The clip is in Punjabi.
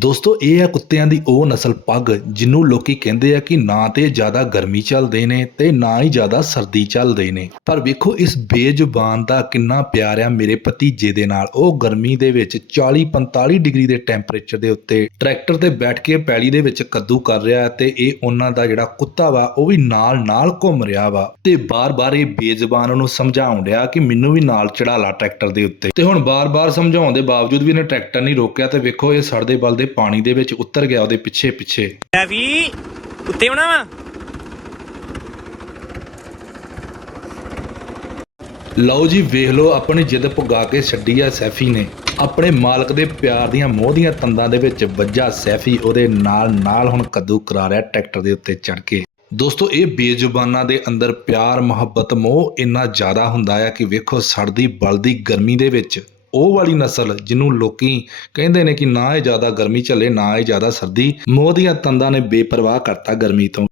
ਦੋਸਤੋ, ਇਹ ਆ ਕੁੱਤਿਆਂ ਦੀ ਉਹ ਨਸਲ ਪੱਗ ਜਿਹਨੂੰ ਲੋਕੀ ਕਹਿੰਦੇ ਆ ਕਿ ਨਾ ਤੇ ਜ਼ਿਆਦਾ ਗਰਮੀ ਚੱਲਦੇ ਨੇ ਤੇ ਨਾ ਹੀ ਜ਼ਿਆਦਾ ਸਰਦੀ ਚੱਲਦੇ ਨੇ। ਪਰ ਵੇਖੋ, ਇਸ ਬੇਜ਼ੁਬਾਨ ਦਾ ਕਿੰਨਾ ਪਿਆਰ ਆ ਮੇਰੇ ਭਤੀਜੇ ਦੇ ਨਾਲ। ਉਹ ਗਰਮੀ ਦੇ ਵਿੱਚ 40 45 ਡਿਗਰੀ ਦੇ ਟੈਂਪਰੇਚਰ ਦੇ ਉੱਤੇ ਟਰੈਕਟਰ ਤੇ ਬੈਠ ਕੇ ਪੈਲੀ ਦੇ ਵਿੱਚ ਕੱਦੂ ਕਰ ਰਿਹਾ ਤੇ ਇਹ ਉਹਨਾਂ ਦਾ ਜਿਹੜਾ ਕੁੱਤਾ ਵਾ, ਉਹ ਵੀ ਨਾਲ ਨਾਲ ਘੁੰਮ ਰਿਹਾ ਵਾ ਤੇ ਬਾਰ-ਬਾਰ ਇਹ ਬੇਜ਼ੁਬਾਨ ਉਹਨੂੰ ਸਮਝਾਉਣ ਰਿਹਾ ਕਿ ਮੈਨੂੰ ਵੀ ਨਾਲ ਚੜਾ ਲਾ ਟਰੈਕਟਰ ਦੇ ਉੱਤੇ। ਤੇ ਹੁਣ ਬਾਰ-ਬਾਰ ਸਮਝਾਉਣ ਦੇ ਬਾਵਜੂਦ ਵੀ ਇਹਨੇ ਟਰੈਕਟਰ ਨਹੀਂ ਰੋਕਿਆ ਤੇ ਵੇਖੋ, ਇਹ ਸੜਦੇ ਬਲਦੇ ਪਾਣੀ ਦੇ ਵਿੱਚ ਉਤਰ ਗਿਆ ਉਹਦੇ ਪਿੱਛੇ ਪਿੱਛੇ। ਲੈ ਵੀ ਉੱਤੇ ਆਉਣਾ ਵਾ? ਲਓ ਜੀ ਵੇਖ ਲਓ ਆਪਣੀ ਜਿੱਦ ਪੁਗਾ ਕੇ ਛੱਡੀ ਆ ਸੈਫੀ ਨੇ। ਆਪਣੇ ਮਾਲਕ ਦੇ ਪਿਆਰ ਦੀਆਂ ਮੋਹ ਦੀਆਂ ਤੰਦਾਂ ਦੇ ਵਿੱਚ ਵੱਜਾ ਸੈਫੀ ਉਹਦੇ ਨਾਲ ਨਾਲ ਹੁਣ ਕੱਦੂ ਕਰਾ ਰਿਹਾ ਟਰੈਕਟਰ ਦੇ ਉੱਤੇ ਚੜ ਕੇ। ਦੋਸਤੋ ਇਹ ਬੇਜ਼ੁਬਾਨਾਂ ਦੇ ਅੰਦਰ ਪਿਆਰ ਮੁਹੱਬਤ ਮੋਹ ਇੰਨਾ ਜ਼ਿਆਦਾ ਹੁੰਦਾ ਆ ਕਿ ਵੇਖੋ ਸੜਦੀ ਬਲਦੀ ਗਰਮੀ ਦੇ ਵਿੱਚ ਉਹ ਵਾਲੀ ਨਸਲ ਜਿਹਨੂੰ ਲੋਕੀ ਕਹਿੰਦੇ ਨੇ ਕਿ ਨਾ ਇਹ ਜ਼ਿਆਦਾ ਗਰਮੀ ਝੱਲੇ, ਨਾ ਇਹ ਜ਼ਿਆਦਾ ਸਰਦੀ, ਮੋਹ ਦੀਆਂ ਤੰਦਾਂ ਨੇ ਬੇਪਰਵਾਹ ਕਰਤਾ ਗਰਮੀ ਤੋਂ।